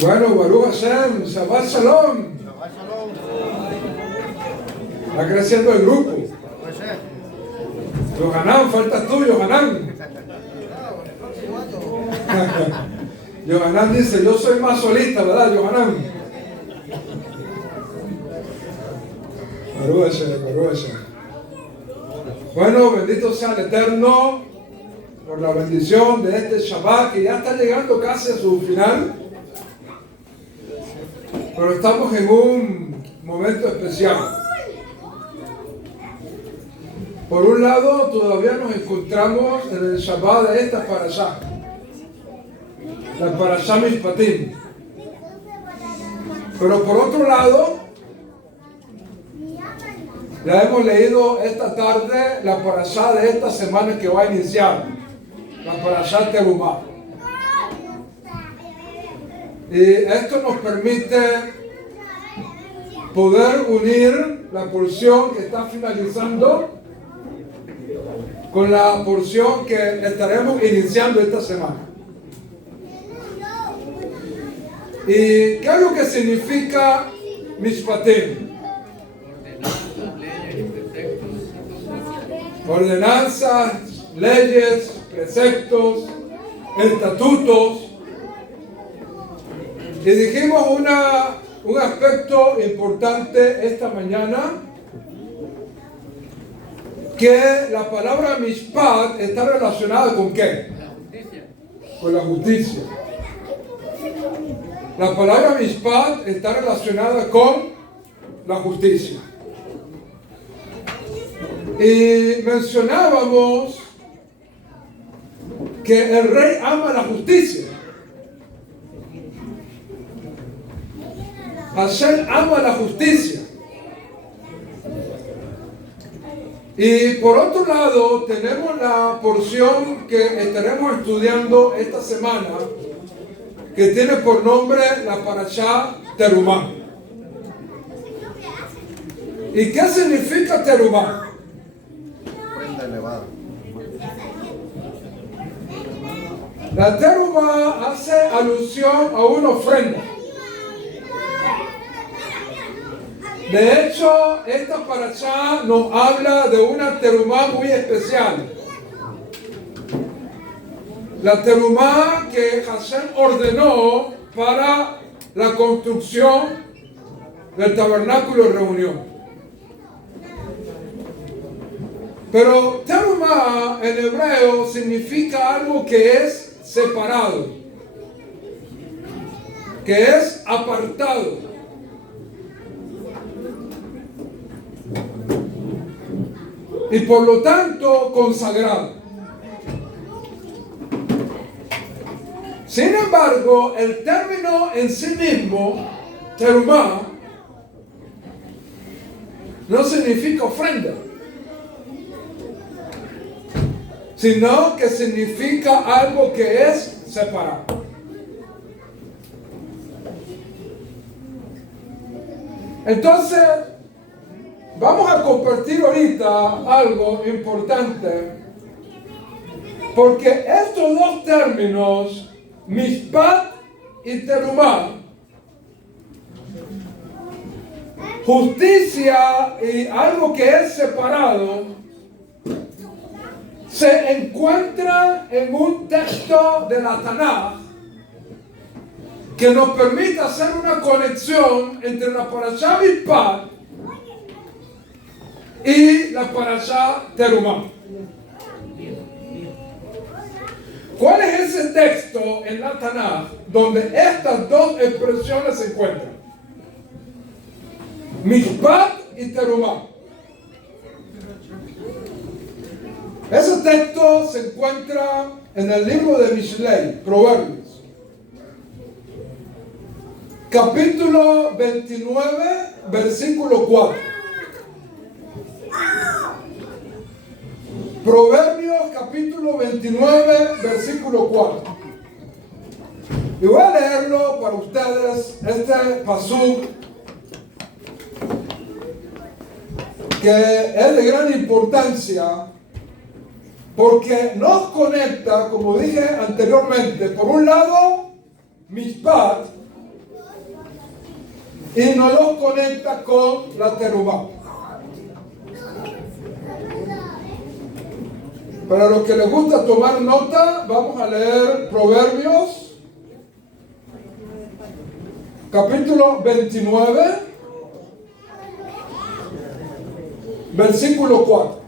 Bueno, Baruch Hashem, Shabbat Shalom. Va creciendo el grupo. Yohanan, faltas tú, Yohanan. Yohanan dice, yo soy más solista, ¿verdad, Yohanan? Baruch Hashem, Baruch Hashem. Bueno, bendito sea el Eterno por la bendición de este Shabbat que ya está llegando casi a su final. Pero estamos en un momento especial. Por un lado, todavía nos encontramos en el Shabbat de esta parashá, la parashá Mishpatim. Pero por otro lado, ya hemos leído esta tarde la parashá de esta semana que va a iniciar, la parashá Terumá. Y esto nos permite poder unir la porción que está finalizando con la porción que estaremos iniciando esta semana. ¿Y qué es lo que significa Mishpatim? Ordenanzas, leyes, preceptos, estatutos. Y dijimos un aspecto importante esta mañana, que la palabra mishpat está relacionada con ¿qué? Con la justicia. La palabra mishpat está relacionada con la justicia. Y mencionábamos que el rey ama la justicia. Hashem ama la justicia. Y por otro lado, tenemos la porción que estaremos estudiando esta semana, que tiene por nombre la parashá Terumá. ¿Y qué significa Terumá? Ofrenda elevada. La Terumá hace alusión a una ofrenda. De hecho, esta parashá nos habla de una terumá muy especial. La terumá que Hashem ordenó para la construcción del tabernáculo de reunión. Pero terumá en hebreo significa algo que es separado, que es apartado. Y por lo tanto consagrado. Sin embargo, el término en sí mismo, terumá, no significa ofrenda, sino que significa algo que es separado. Entonces, vamos a compartir ahorita algo importante, porque estos dos términos, mishpat y terumá, justicia y algo que es separado, se encuentran en un texto de la Tanaj que nos permite hacer una conexión entre la parashá Mishpat y la parashá Terumá. ¿Cuál es ese texto en la Tanaj donde estas dos expresiones se encuentran? Mishpat y Terumá. Ese texto se encuentra en el libro de Mishlei, Proverbios, capítulo 29, versículo 4. Proverbios capítulo 29, versículo 4. Y voy a leerlo para ustedes, este pasuk, que es de gran importancia, porque nos conecta, como dije anteriormente, por un lado, Mishpat, y nos los conecta con la terumá. Para los que les gusta tomar nota, vamos a leer Proverbios, capítulo 29, versículo 4.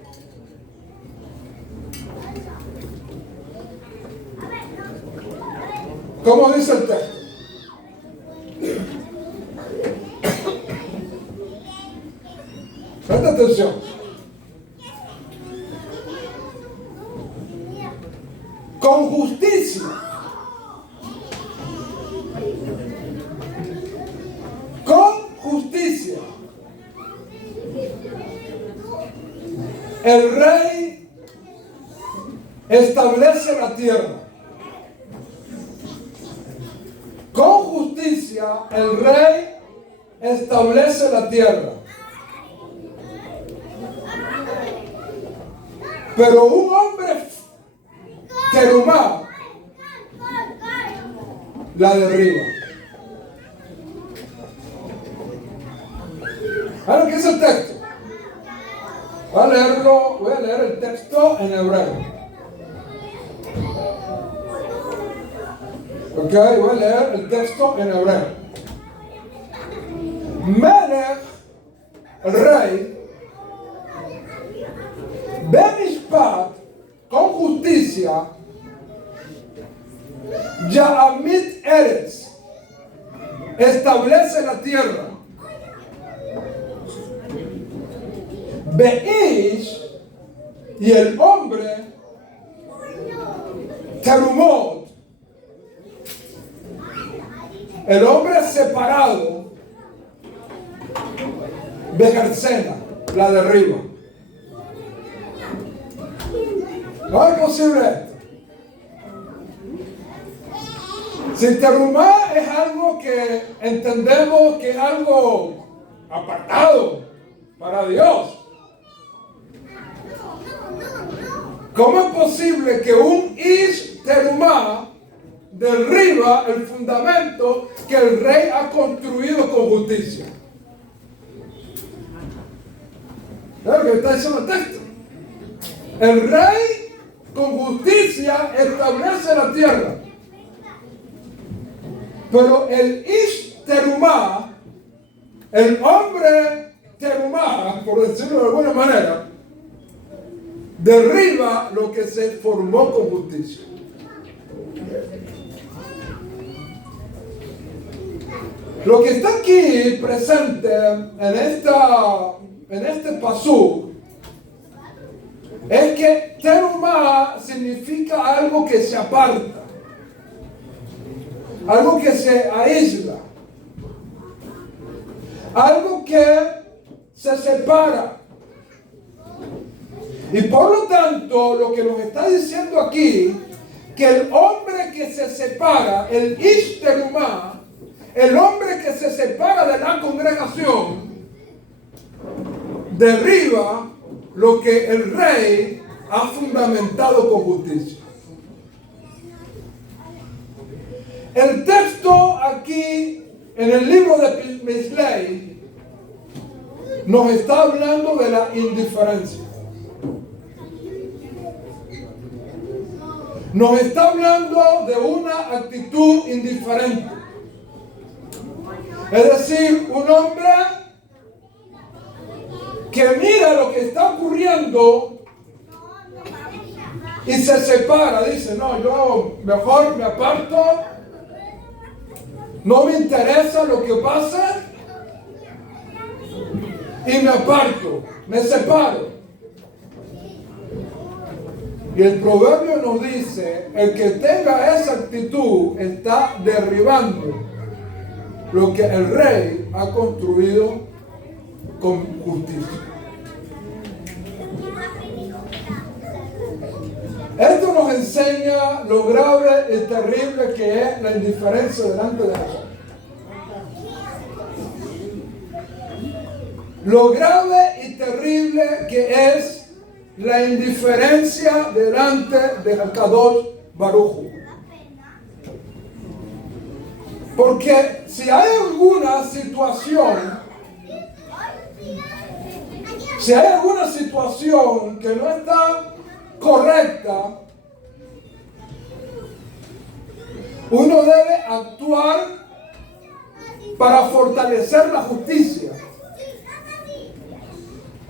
¿Cómo dice el texto? Presta atención. Con justicia. Con justicia. El rey establece la tierra. Con justicia el rey establece la tierra. Pero un hombre terumá la derriba. ¿Saben qué es el texto? Voy a leer el texto en hebreo. Ok, voy a leer el texto en hebreo. Melech, el rey, Benishpat, con justicia, Ya'amit Eretz, establece la tierra. Beish, y el hombre, Terumot, el hombre separado, Bejersena, la derriba. No es posible esto. Si terumá es algo que entendemos que es algo apartado para Dios, ¿cómo es posible que un ish terumá derriba el fundamento que el rey ha construido con justicia? ¿Es lo que está diciendo el texto? El rey con justicia establece la tierra. Pero el ish terumá, el hombre terumá, por decirlo de alguna manera, derriba lo que se formó con justicia. Lo que está aquí presente en este pasú es que terumá significa algo que se aparta, algo que se aísla, algo que se separa. Y por lo tanto, lo que nos está diciendo aquí, que el hombre que se separa, el ish terumá, el hombre que se separa de la congregación, derriba lo que el rey ha fundamentado con justicia. El texto aquí en el libro de Mislei nos está hablando de la indiferencia. Nos está hablando de una actitud indiferente. Es decir, un hombre que mira lo que está ocurriendo y se separa, dice, no, yo mejor me aparto, no me interesa lo que pasa y me aparto, me separo. Y el proverbio nos dice, el que tenga esa actitud está derribando lo que el rey ha construido con justicia. Esto nos enseña lo grave y terrible que es la indiferencia delante de Jesús. Lo grave y terrible que es la indiferencia delante de Hakadosh Baruj Hu. Porque si hay alguna situación que no está correcta, uno debe actuar para fortalecer la justicia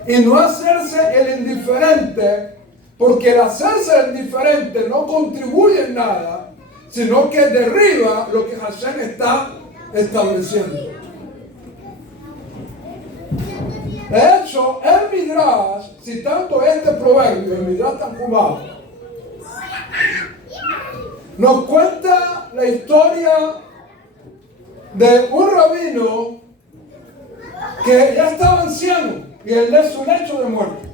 y no hacerse el indiferente, porque el hacerse el indiferente no contribuye en nada, sino que derriba lo que Hashem está estableciendo. De hecho, el Midrash, citando este proverbio, el Midrash Tanjumá, nos cuenta la historia de un rabino que ya estaba anciano y él es su lecho de muerte.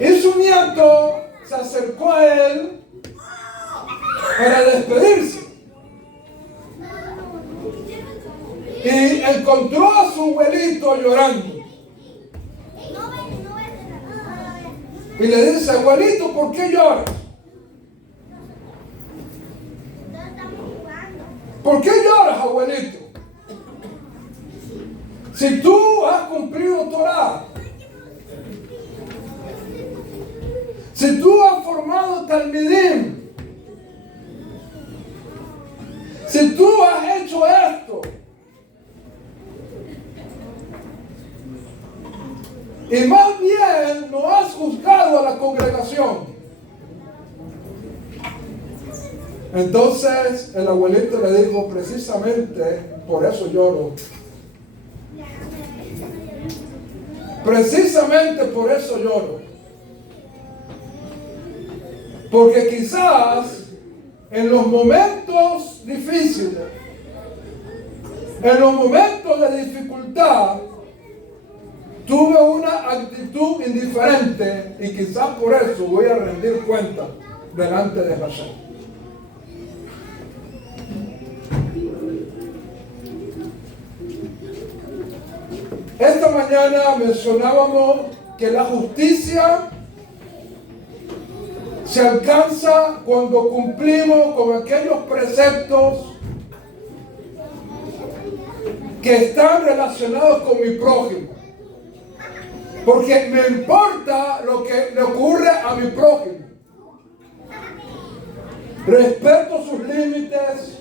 Y su nieto se acercó a él para despedirse. Y encontró a su abuelito llorando. Y le dice: abuelito, ¿por qué lloras? ¿Por qué lloras, abuelito? Si tú has cumplido Torah, si tú has formado Talmidim, si tú has hecho esto, y más bien no has juzgado a la congregación. Entonces el abuelito le dijo: precisamente por eso lloro. Precisamente por eso lloro. Porque quizás en los momentos difíciles, en los momentos de dificultad, tuve una actitud indiferente y quizás por eso voy a rendir cuenta delante de Hashem. Esta mañana mencionábamos que la justicia se alcanza cuando cumplimos con aquellos preceptos que están relacionados con mi prójimo. Porque me importa lo que le ocurre a mi prójimo. Respeto sus límites.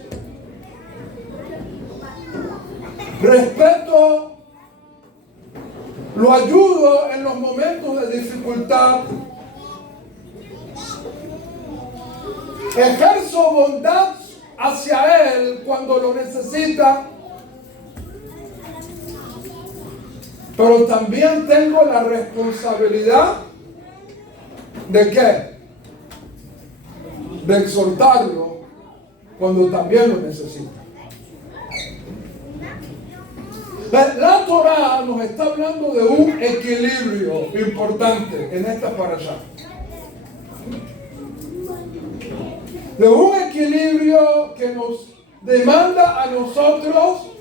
Respeto, lo ayudo en los momentos de dificultad. Ejerzo bondad hacia él cuando lo necesita. Pero también tengo la responsabilidad ¿de qué? De exhortarlo cuando también lo necesita. La Torah nos está hablando de un equilibrio importante en esta parashá. De un equilibrio que nos demanda a nosotros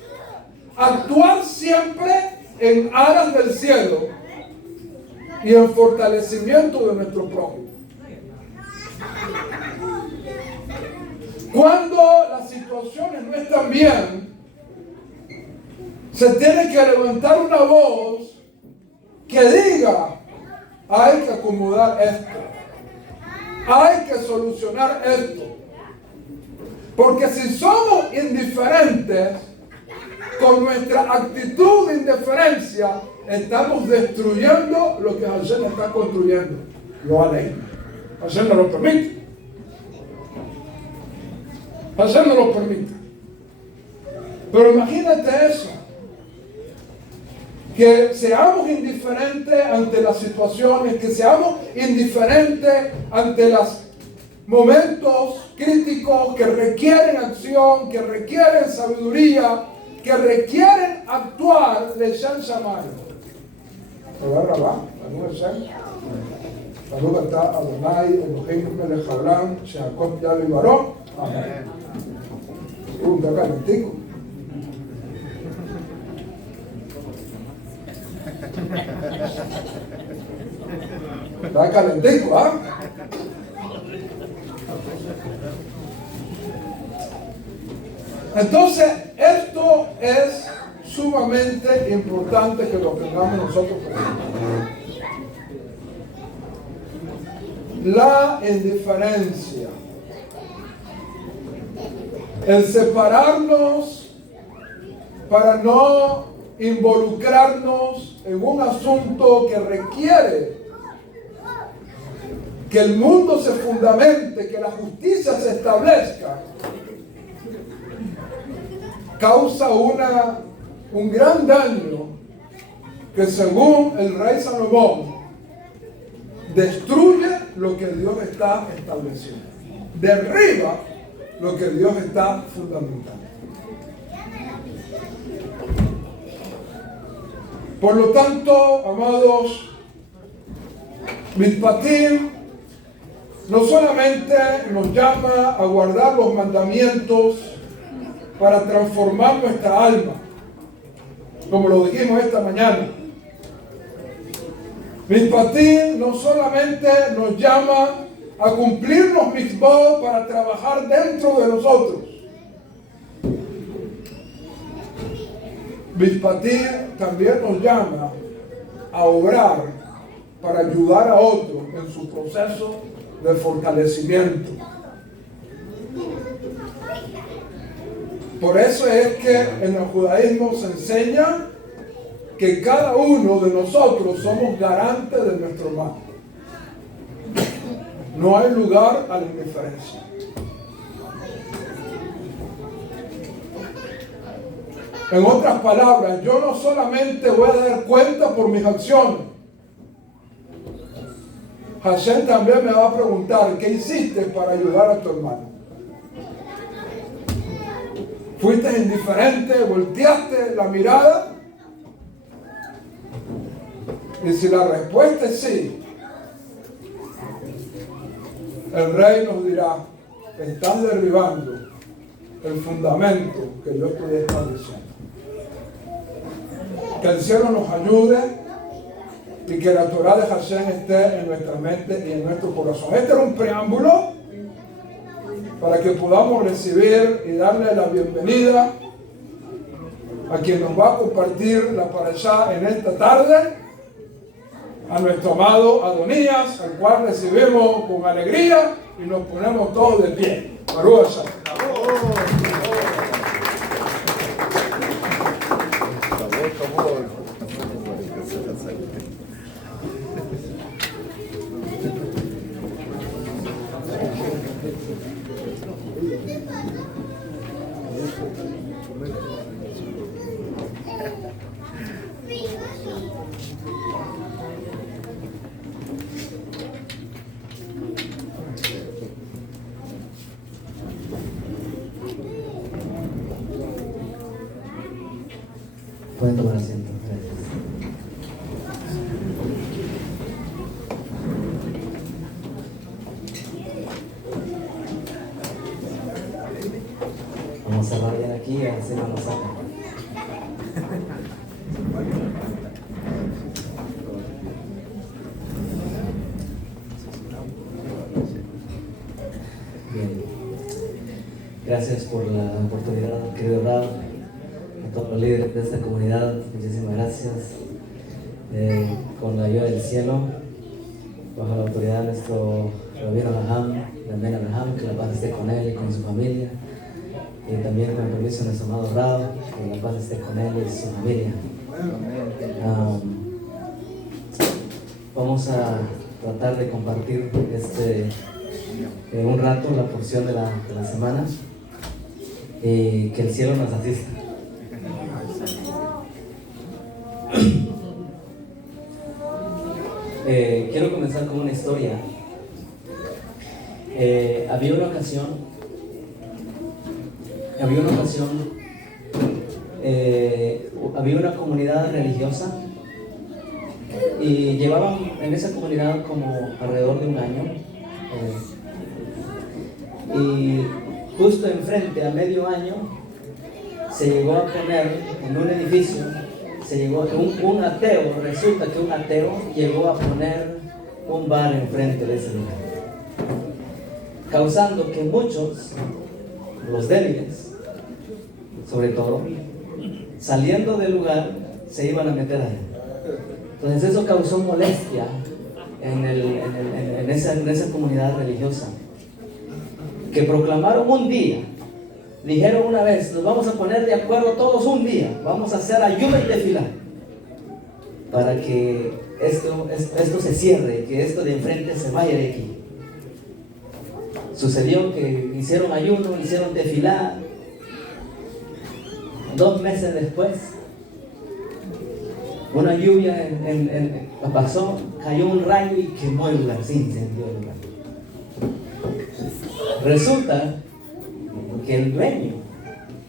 actuar siempre en aras del cielo y en fortalecimiento de nuestro prójimo. Cuando las situaciones no están bien, se tiene que levantar una voz que diga: hay que acomodar esto, hay que solucionar esto. Porque si somos indiferentes, con nuestra actitud de indiferencia, estamos destruyendo lo que Hashem está construyendo. Lo haré. Hashem no lo permite. Hashem no lo permite. Pero imagínate eso. Que seamos indiferentes ante las situaciones, que seamos indiferentes ante los momentos críticos que requieren acción, que requieren sabiduría, que requieren actuar de Shem Shammai. Baruch atah Adonai Eloheinu melech haolam shehakol nהיה בדברו. Amén. Está calentico. Está calentico, ¿ah? Entonces, esto es sumamente importante que lo tengamos nosotros presentes. La indiferencia, el separarnos para no involucrarnos en un asunto que requiere que el mundo se fundamente, que la justicia se establezca, causa un gran daño que, según el rey Salomón, destruye lo que Dios está estableciendo, derriba lo que Dios está fundamentando. Por lo tanto, amados, Mishpatim no solamente nos llama a guardar los mandamientos para transformar nuestra alma, como lo dijimos esta mañana. Mishpatim no solamente nos llama a cumplir los mitzvot para trabajar dentro de nosotros. Mishpatim también nos llama a obrar para ayudar a otros en su proceso de fortalecimiento. Por eso es que en el judaísmo se enseña que cada uno de nosotros somos garantes de nuestro mal. No hay lugar a la indiferencia. En otras palabras, yo no solamente voy a dar cuenta por mis acciones. Hashem también me va a preguntar, ¿qué hiciste para ayudar a tu hermano? ¿Fuiste indiferente? ¿Volteaste la mirada? Y si la respuesta es sí, el rey nos dirá, estás derribando el fundamento que yo estoy estableciendo. Que el cielo nos ayude y que la Torah de Hashem esté en nuestra mente y en nuestro corazón. Este era un preámbulo para que podamos recibir y darle la bienvenida a quien nos va a compartir la parashá en esta tarde, a nuestro amado Adonías, al cual recibimos con alegría y nos ponemos todos de pie. Baruch Hashem. Pueden tomar asiento. Gracias. Vamos a rayar aquí y a hacer una saca. Bien. Gracias por la oportunidad, querido Rab. A todos los líderes de esta comunidad, muchísimas gracias. Con la ayuda del cielo, bajo la autoridad de nuestro rabino Abraham, Ben Abraham, que la paz esté con él y con su familia. Y también con el permiso de nuestro amado Rab, que la paz esté con él y su familia. Vamos a tratar de compartir un rato la porción de la semana y que el cielo nos asista. Quiero comenzar con una historia. Había una ocasión, había una comunidad religiosa y llevaban en esa comunidad como alrededor de un año. Y justo enfrente, a medio año, se llegó a poner en un edificio, un ateo, resulta que un ateo llegó a poner un bar enfrente de ese lugar, causando que muchos, los débiles, sobre todo, saliendo del lugar, se iban a meter ahí. Entonces eso causó molestia en esa comunidad religiosa, que proclamaron un día, dijeron una vez: nos vamos a poner de acuerdo todos un día, vamos a hacer ayuno y tefilá para que esto se cierre, que esto de enfrente se vaya de aquí. Sucedió que hicieron ayuno, hicieron tefilá. 2 meses después, una lluvia pasó, cayó un rayo y quemó el lugar, se incendió el lugar. Resulta que el dueño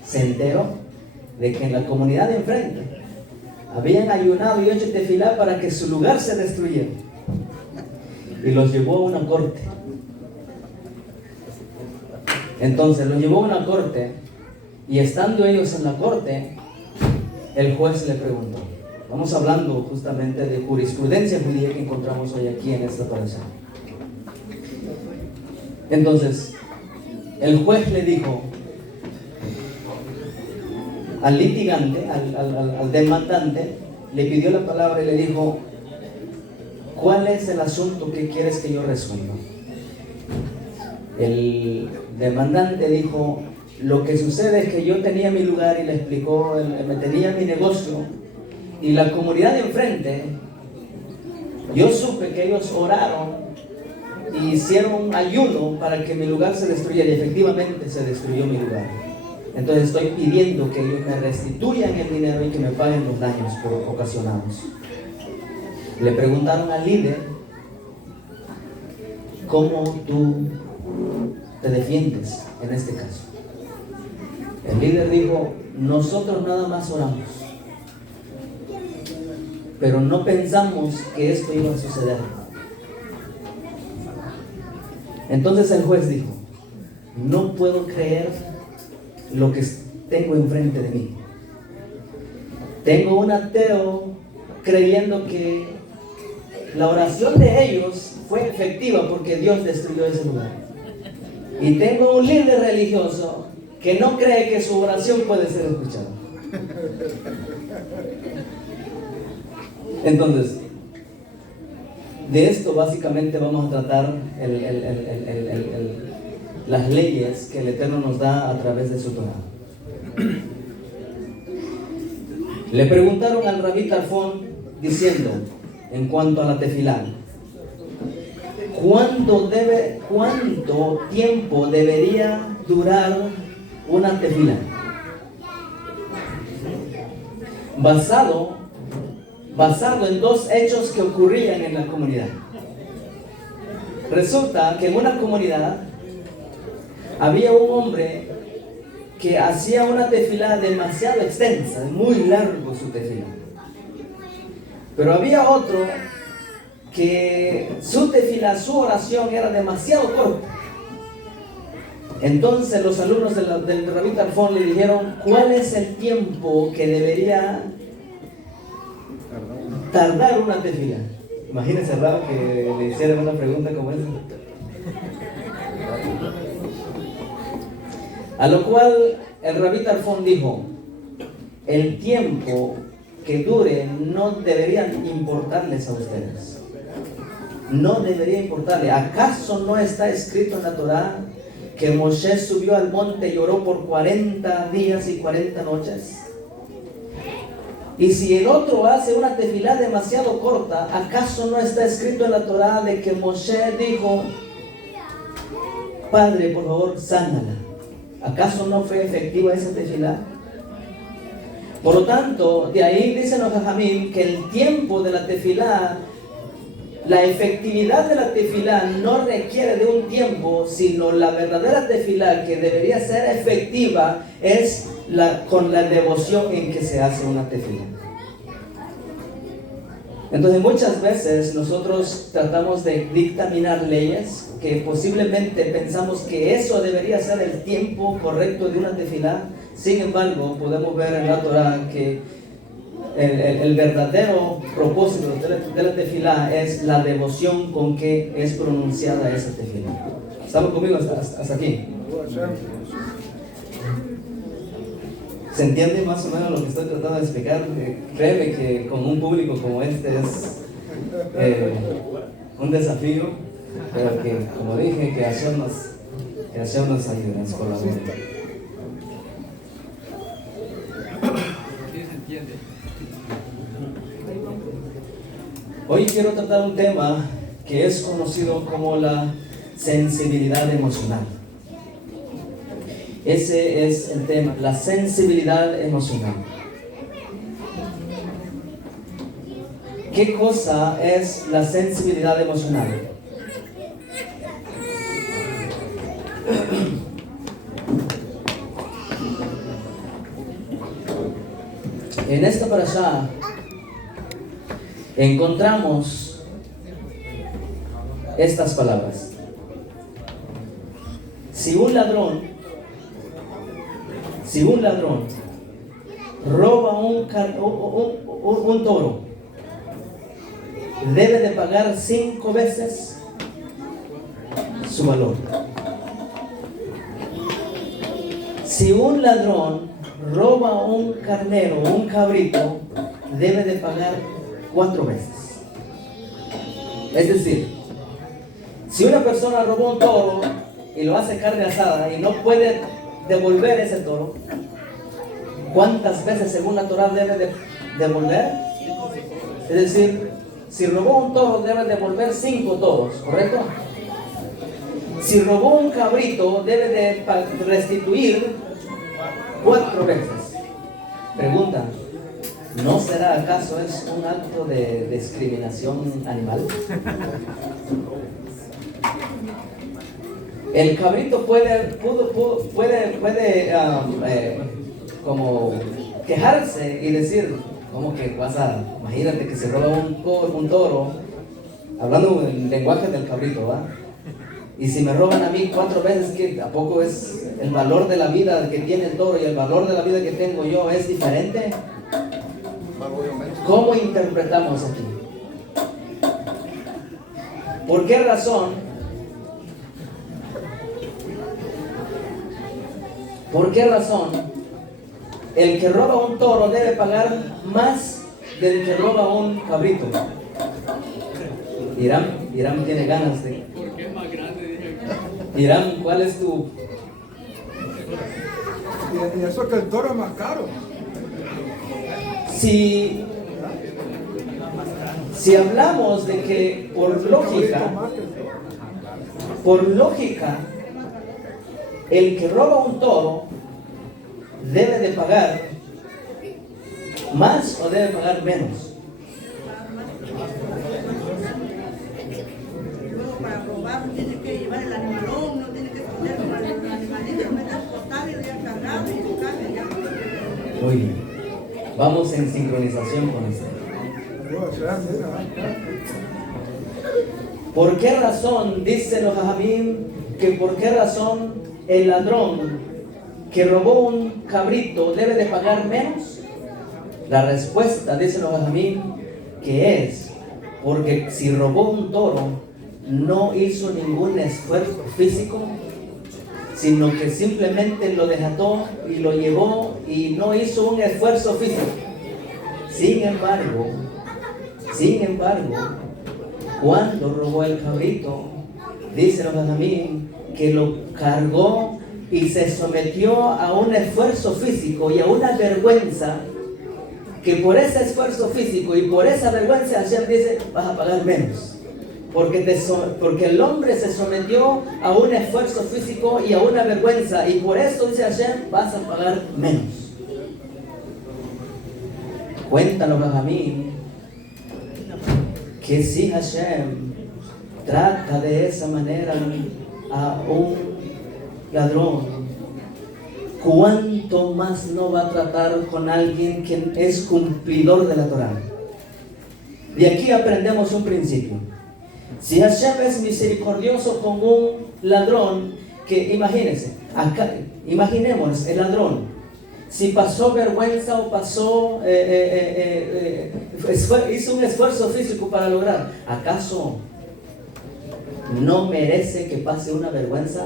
se enteró de que en la comunidad de enfrente habían ayunado y hecho tefilá para que su lugar se destruyera, y los llevó a una corte. Entonces los llevó a una corte, y estando ellos en la corte, el juez le preguntó. Vamos hablando justamente de jurisprudencia judía que encontramos hoy aquí en esta porción. Entonces el juez le dijo al litigante, al demandante, le pidió la palabra y le dijo: ¿cuál es el asunto que quieres que yo resuelva? El demandante dijo: lo que sucede es que yo tenía mi lugar, y le explicó, me tenía mi negocio, y la comunidad de enfrente, yo supe que ellos oraron y hicieron ayuno para que mi lugar se destruyera, y efectivamente se destruyó mi lugar. Entonces estoy pidiendo que ellos me restituyan el dinero y que me paguen los daños ocasionados. Le preguntaron al líder: ¿cómo tú te defiendes en este caso? El líder dijo: nosotros nada más oramos, pero no pensamos que esto iba a suceder. Entonces el juez dijo: no puedo creer lo que tengo enfrente de mí. Tengo un ateo creyendo que la oración de ellos fue efectiva porque Dios destruyó ese lugar. Y tengo un líder religioso que no cree que su oración puede ser escuchada. Entonces, de esto básicamente vamos a tratar las leyes que el Eterno nos da a través de su Torah. Le preguntaron al Rabí Tarfón diciendo, en cuanto a la tefilá, ¿cuánto tiempo debería durar una tefilá? Basado en 2 hechos que ocurrían en la comunidad. Resulta que en una comunidad había un hombre que hacía una tefilá demasiado extensa, muy largo su tefilá. Pero había otro que su tefilá, su oración era demasiado corta. Entonces los alumnos del Rabí Tarfón le dijeron: ¿cuál es el tiempo que debería tardar una tefilá? Imagínense raro que le hicieran una pregunta como esa. A lo cual el Rabí Tarfón dijo: el tiempo que dure no debería importarles a ustedes. No debería importarle. ¿Acaso no está escrito en la Torah que Moshe subió al monte y oró por 40 días y 40 noches? Y si el otro hace una tefilá demasiado corta, ¿acaso no está escrito en la Torah de que Moshe dijo: Padre, por favor, sánala? ¿Acaso no fue efectiva esa tefilá? Por lo tanto, de ahí dicen los jajamim que el tiempo de la tefilá, la efectividad de la tefilá no requiere de un tiempo, sino la verdadera tefilá que debería ser efectiva es con la devoción en que se hace una tefilá. Entonces muchas veces nosotros tratamos de dictaminar leyes que posiblemente pensamos que eso debería ser el tiempo correcto de una tefilá. Sin embargo, podemos ver en la Torah que el verdadero propósito de la tefilá es la devoción con que es pronunciada esa tefilá. ¿Estamos conmigo hasta aquí? ¿Se entiende más o menos lo que estoy tratando de explicar? Créeme que con un público como este es un desafío, pero que, como dije, que Hashem nos ayude, nos colabore. Hoy quiero tratar un tema que es conocido como la sensibilidad emocional. Ese es el tema, la sensibilidad emocional. ¿Qué cosa es la sensibilidad emocional? En esta parashá encontramos estas palabras. Si un ladrón roba un toro, debe de pagar 5 veces su valor. Si un ladrón roba un carnero, un cabrito, debe de pagar 4 veces. Es decir, si una persona robó un toro y lo hace carne asada y no puede devolver ese toro, ¿cuántas veces según la Torah debe de devolver? Es decir, si robó un toro debe devolver 5 toros, ¿correcto? Si robó un cabrito debe de restituir 4 veces. Pregunta, ¿no será acaso es un acto de discriminación animal? El cabrito puede como quejarse y decir, ¿cómo que pasa? Imagínate que se roba un toro, hablando en lenguaje del cabrito, ¿va? Y si me roban a mí 4 veces, ¿qué? ¿A poco es el valor de la vida que tiene el toro y el valor de la vida que tengo yo es diferente? ¿Cómo interpretamos aquí? ¿Por qué razón? ¿Por qué razón el que roba un toro debe pagar más del que roba un cabrito? Irán tiene ganas de... ¿Por qué es más grande? Irán, ¿cuál es tu...? Y eso que el toro es más caro. Si hablamos de que por lógica, el que roba un toro debe de pagar más o debe pagar menos. Luego para robar tiene que llevar el animalón, no tiene que esconder con el animalito, meter costal y ya cargado y buscarle ya. Muy bien. Vamos en sincronización con esto. ¿Por qué razón, dicen los Jajamim, que por qué razón el ladrón que robó un cabrito debe de pagar menos? La respuesta, dicen los Jajamim, que es porque si robó un toro no hizo ningún esfuerzo físico, sino que simplemente lo desató y lo llevó y no hizo un esfuerzo físico. Sin embargo, cuando robó el cabrito, dice los Jajamim que lo cargó y se sometió a un esfuerzo físico y a una vergüenza, que por ese esfuerzo físico y por esa vergüenza Hashem dice, vas a pagar menos. Porque el hombre se sometió a un esfuerzo físico y a una vergüenza, y por eso dice Hashem, vas a pagar menos. Cuéntanos, Jajamim, que si Hashem trata de esa manera a un ladrón, ¿cuánto más no va a tratar con alguien que es cumplidor de la Torah? De aquí aprendemos un principio. Si Hashem es misericordioso con un ladrón, que imagínense, imaginemos el ladrón, si pasó vergüenza o hizo un esfuerzo físico para lograr, ¿acaso no merece que pase una vergüenza?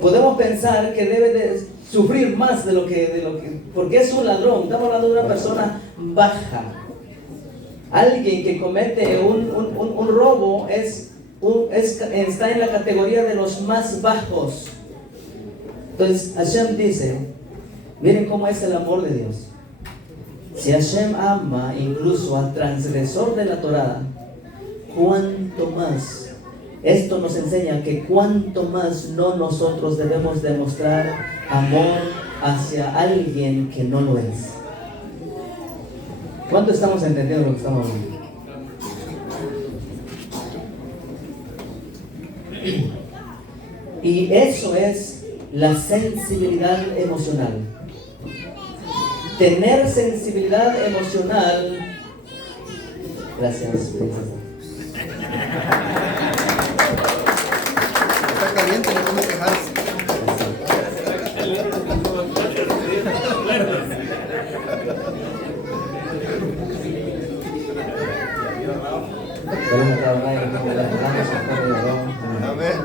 podemos pensar que debe de sufrir más de lo que, porque es un ladrón. Estamos hablando de una persona baja. Alguien que comete un robo está en la categoría de los más bajos. Entonces Hashem dice, miren cómo es el amor de Dios. Si Hashem ama incluso al transgresor de la Torá, cuánto más. Esto nos enseña que cuánto más no nosotros debemos demostrar amor hacia alguien que no lo es. ¿Cuánto estamos entendiendo lo que estamos hablando? Y eso es la sensibilidad emocional. Tener sensibilidad emocional. Gracias, princesa. Está caliente, no puedo quejarse. Amén.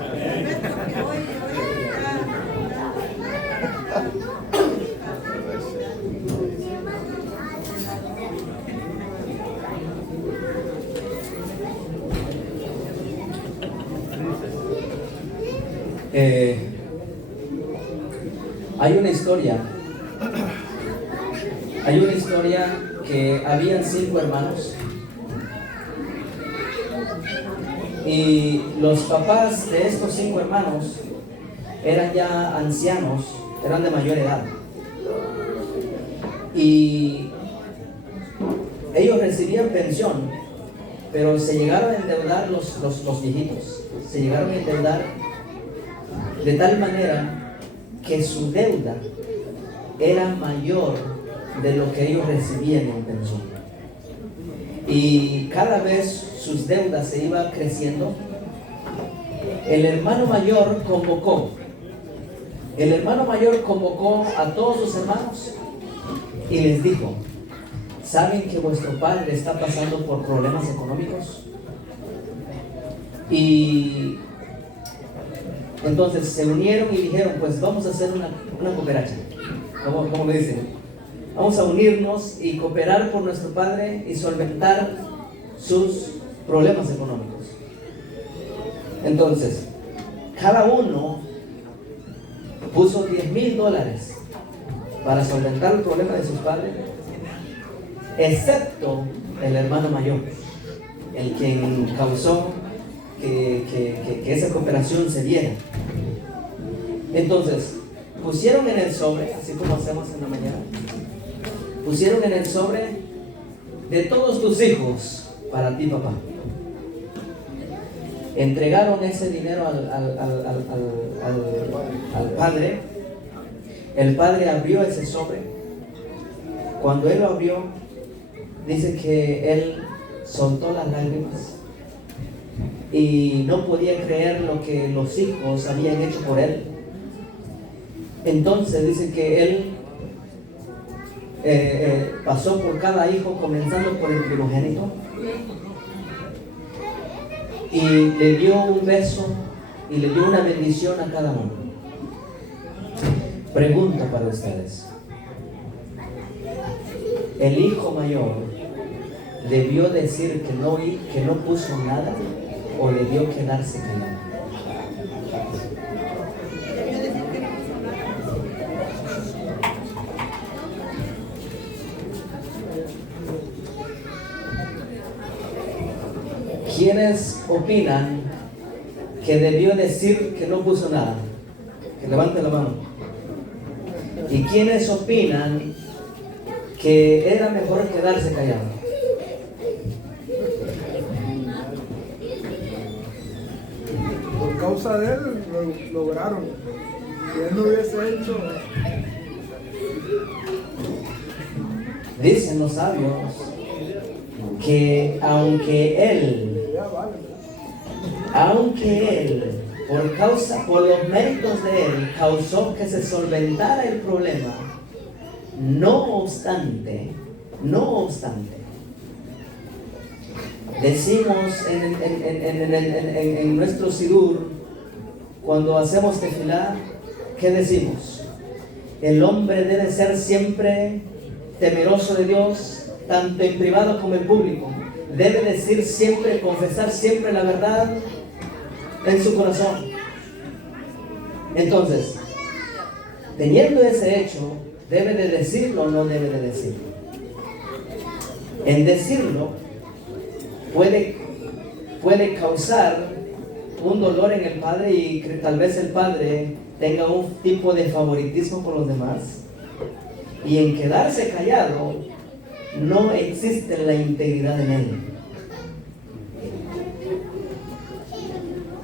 Hay una historia que habían 5 hermanos y los papás de estos 5 hermanos eran ya ancianos, eran de mayor edad, y ellos recibían pensión, pero se llegaron a endeudar los viejitos, se llegaron a endeudar de tal manera que su deuda era mayor de lo que ellos recibían en pensión. Y cada vez sus deudas se iban creciendo. El hermano mayor convocó a todos sus hermanos y les dijo: ¿saben que vuestro padre está pasando por problemas económicos? Y entonces se unieron y dijeron: pues vamos a hacer una cooperacha. ¿Cómo le dicen? Vamos a unirnos y cooperar por nuestro padre y solventar sus problemas económicos. Entonces, cada uno puso $10,000 para solventar el problema de sus padres, excepto el hermano mayor, el quien causó que esa cooperación se diera. Entonces, pusieron en el sobre, así como hacemos en la mañana, pusieron en el sobre: de todos tus hijos, para ti, papá. Entregaron ese dinero al padre. El padre abrió ese sobre. Cuando él lo abrió, dice que él soltó las lágrimas y no podía creer lo que los hijos habían hecho por él. Entonces dice que él pasó por cada hijo, comenzando por el primogénito, y le dio un beso y le dio una bendición a cada uno. Pregunta para ustedes: ¿el hijo mayor debió decir que no puso nada, o debió quedarse callado? ¿Quiénes opinan que debió decir que no puso nada? Que levanten la mano. ¿Y quiénes opinan que era mejor quedarse callado? Por causa de él lo lograron. Si él no hubiese hecho... Dicen los sabios que aunque él, por los méritos de él, causó que se solventara el problema, no obstante, decimos en nuestro sidur, cuando hacemos tefilá, ¿qué decimos? El hombre debe ser siempre temeroso de Dios, tanto en privado como en público. Debe decir siempre, confesar siempre la verdad en su corazón. Entonces, teniendo ese hecho, ¿debe de decirlo o no debe de decirlo? En decirlo puede causar un dolor en el padre y que tal vez el padre tenga un tipo de favoritismo por los demás. Y en quedarse callado no existe la integridad en él.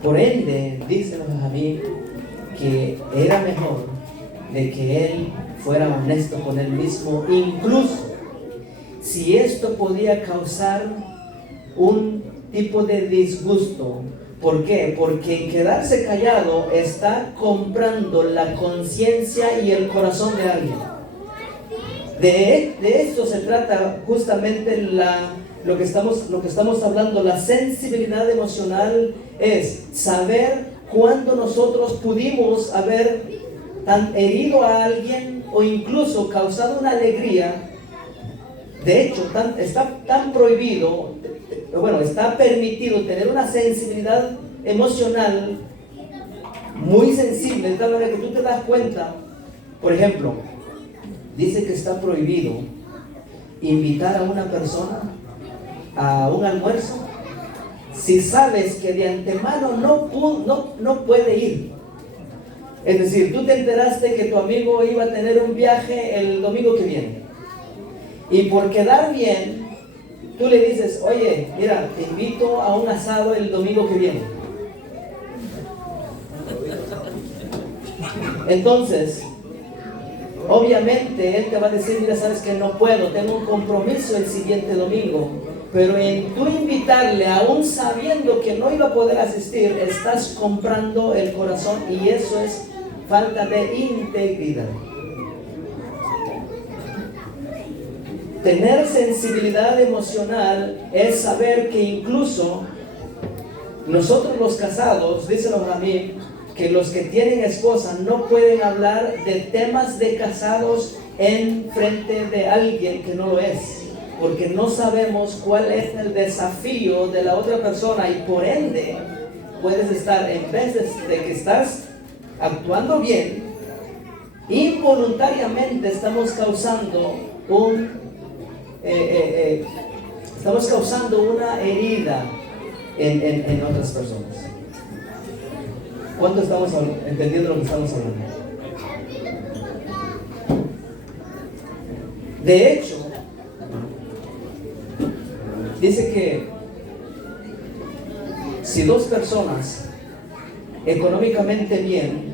Por ende, dice Benjamín que era mejor de que él fuera honesto con él mismo, incluso si esto podía causar un tipo de disgusto. ¿Por qué? Porque en quedarse callado está comprando la conciencia y el corazón de alguien. De esto se trata justamente lo que estamos hablando. La sensibilidad emocional es saber cuándo nosotros pudimos haber tan herido a alguien o incluso causado una alegría. De hecho, está tan prohibido, está permitido tener una sensibilidad emocional muy sensible, de tal manera que tú te das cuenta. Por ejemplo, dice que está prohibido invitar a una persona a un almuerzo si sabes que de antemano no puede ir. Es decir, tú te enteraste que tu amigo iba a tener un viaje el domingo que viene, y por quedar bien tú le dices: oye, mira, te invito a un asado el domingo que viene. Entonces, obviamente él te va a decir: mira, sabes que no puedo, tengo un compromiso el siguiente domingo. Pero en tú invitarle, aún sabiendo que no iba a poder asistir, estás comprando el corazón, y eso es falta de integridad. Tener sensibilidad emocional es saber que incluso nosotros los casados, dice Benjamín, que los que tienen esposa no pueden hablar de temas de casados en frente de alguien que no lo es, porque no sabemos cuál es el desafío de la otra persona, y por ende puedes estar, en vez de que estás actuando bien, involuntariamente estamos causando una herida en otras personas. ¿Cuánto estamos entendiendo lo que estamos hablando? De hecho, dice que si dos personas económicamente bien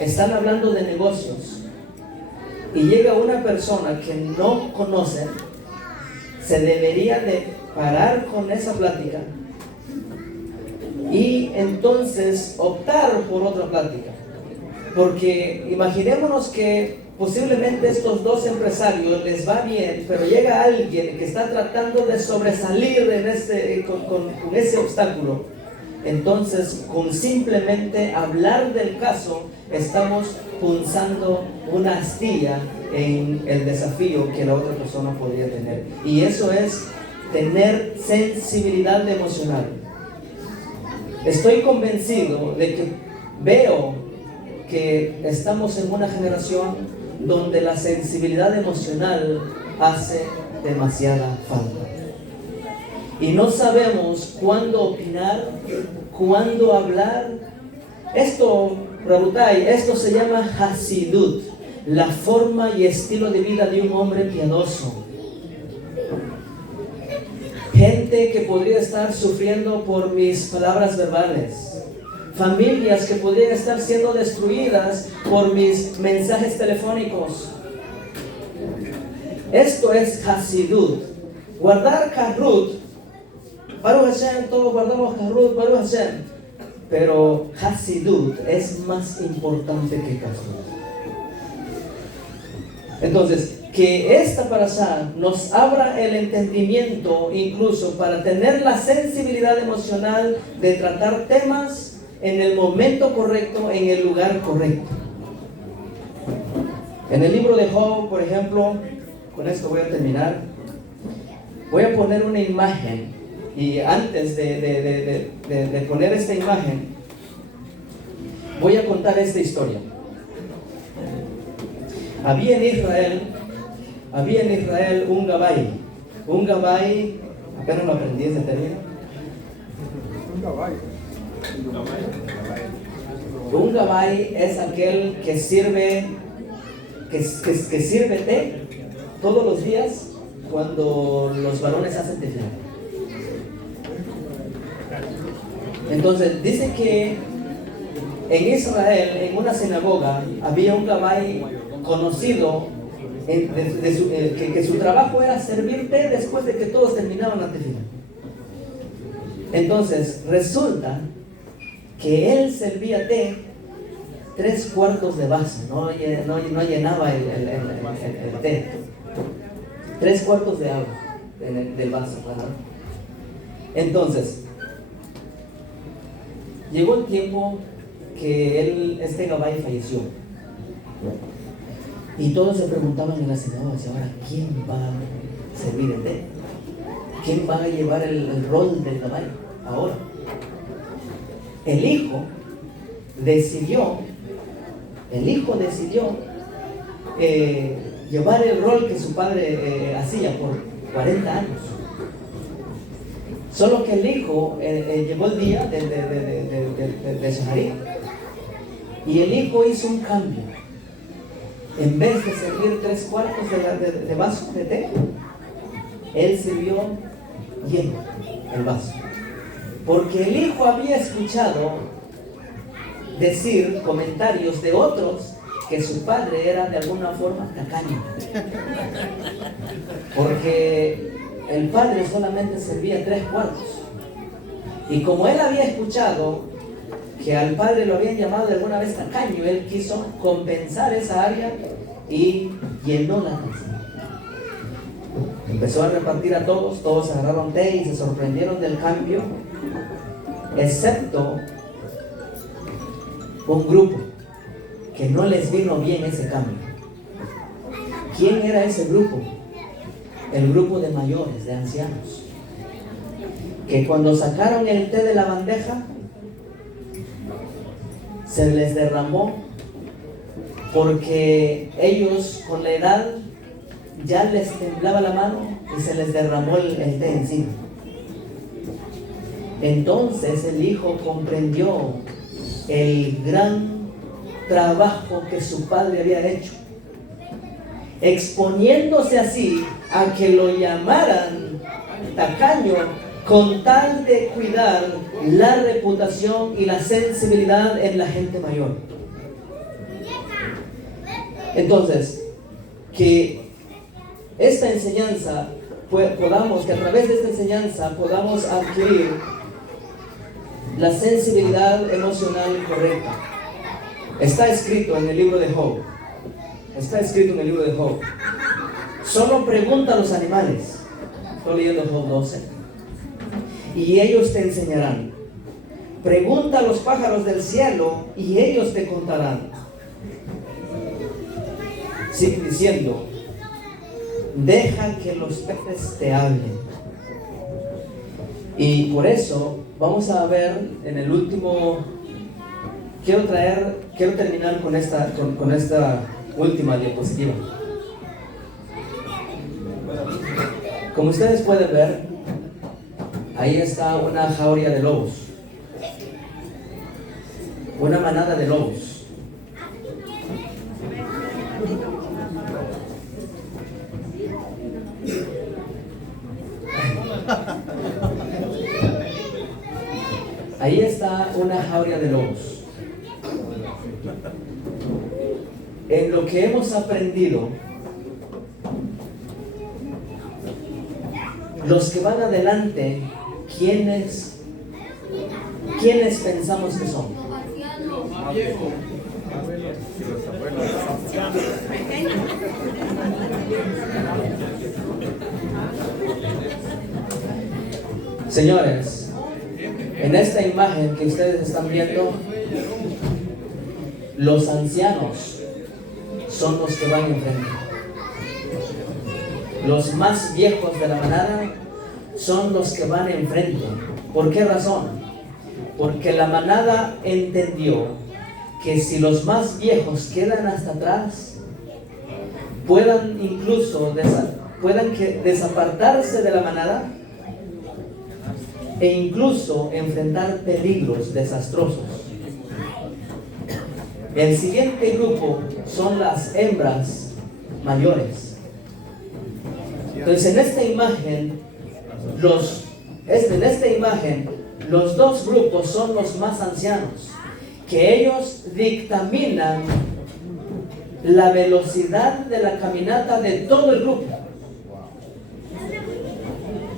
están hablando de negocios y llega una persona que no conoce, se debería de parar con esa plática y entonces optar por otra plática. Porque imaginémonos que posiblemente estos dos empresarios les va bien, pero llega alguien que está tratando de sobresalir con ese obstáculo. Entonces, con simplemente hablar del caso, estamos punzando una astilla en el desafío que la otra persona podría tener. Y eso es tener sensibilidad emocional. Estoy convencido de que veo que estamos en una generación donde la sensibilidad emocional hace demasiada falta. Y no sabemos cuándo opinar, cuándo hablar. Esto se llama Hasidut, la forma y estilo de vida de un hombre piadoso. Gente que podría estar sufriendo por mis palabras verbales. Familias que podrían estar siendo destruidas por mis mensajes telefónicos. Esto es Hasidut. Guardar Karut. Baruch Hashem, todos guardamos Karut, Baruch Hashem. Pero Hasidut es más importante que Karut. Entonces, que esta parashá nos abra el entendimiento, incluso para tener la sensibilidad emocional de tratar temas en el momento correcto, en el lugar correcto. En el libro de Job, por ejemplo, con esto voy a terminar. Voy a poner una imagen, y antes de poner esta imagen, voy a contar esta historia. Había en Israel un Gabay. Un Gabay, apenas lo aprendí ese término. Un Gabay es aquel que sirve té todos los días cuando los varones hacen tefilá. Entonces dice que en Israel, en una sinagoga, había un Gabay conocido que su trabajo era servir té después de que todos terminaban la tefilá. Entonces resulta que él servía té 3/4 de vaso, no llenaba el té, 3/4 de agua del vaso, ¿verdad? Entonces llegó el tiempo que este Gabay falleció, y todos se preguntaban en la sinagoga: ahora, ¿quién va a servir el té? ¿Quién va a llevar el rol del Gabay ahora? El hijo decidió llevar el rol que su padre hacía por 40 años. Solo que el hijo llegó el día de Shaharit, y el hijo hizo un cambio. En vez de servir 3/4 de vaso de té, él sirvió lleno el vaso, porque el hijo había escuchado decir comentarios de otros que su padre era de alguna forma tacaño, porque el padre solamente servía 3/4, y como él había escuchado que al padre lo habían llamado de alguna vez tacaño, él quiso compensar esa área y llenó la taza. Empezó a repartir a todos agarraron té y se sorprendieron del cambio, excepto un grupo que no les vino bien ese cambio. ¿Quién era ese grupo? El grupo de mayores, de ancianos, que cuando sacaron el té de la bandeja se les derramó, porque ellos con la edad ya les temblaba la mano y se les derramó el té encima. Entonces el hijo comprendió el gran trabajo que su padre había hecho, exponiéndose así a que lo llamaran tacaño, con tal de cuidar la reputación y la sensibilidad en la gente mayor. Entonces, que esta enseñanza que a través de esta enseñanza podamos adquirir la sensibilidad emocional correcta. Está escrito en el libro de Job. Solo pregunta a los animales. Estoy leyendo Job 12. Y ellos te enseñarán. Pregunta a los pájaros del cielo y ellos te contarán. Sigue diciendo: deja que los peces te hablen. Y por eso vamos a ver en el último. Quiero terminar con esta última diapositiva. Como ustedes pueden ver, ahí está una jauría de lobos, una manada de lobos. Ahí está una jauría de lobos. En lo que hemos aprendido, los que van adelante, ¿quiénes pensamos que son? Señores, en esta imagen que ustedes están viendo, los ancianos son los que van enfrente. Los más viejos de la manada son los que van enfrente. ¿Por qué razón? Porque la manada entendió que si los más viejos quedan hasta atrás, puedan incluso desapartarse de la manada e incluso enfrentar peligros desastrosos. El siguiente grupo son las hembras mayores. Entonces en esta imagen los dos grupos son los más ancianos, que ellos dictaminan la velocidad de la caminata de todo el grupo.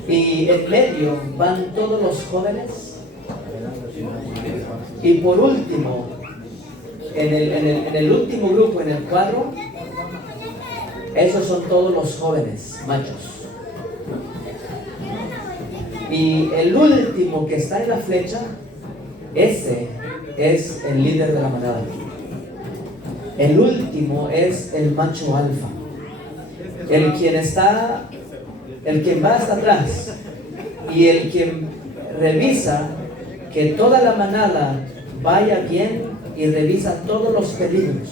Y en medio van todos los jóvenes. Y por último, en el último grupo, en el cuadro, esos son todos los jóvenes machos. Y el último que está en la flecha, ese es el líder de la manada. El último es el macho alfa, el quien va hasta atrás y el quien revisa que toda la manada vaya bien y revisa todos los peligros.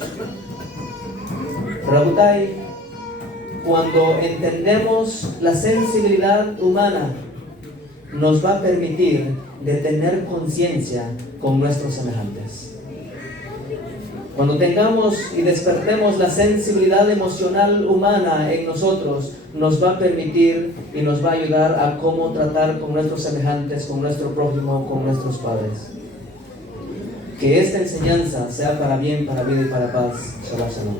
Rabutai, cuando entendemos la sensibilidad humana, nos va a permitir de tener conciencia con nuestros semejantes. Cuando tengamos y despertemos la sensibilidad emocional humana en nosotros, nos va a permitir y nos va a ayudar a cómo tratar con nuestros semejantes, con nuestro prójimo, con nuestros padres. Que esta enseñanza sea para bien, para vida y para paz. Shalom, shalom.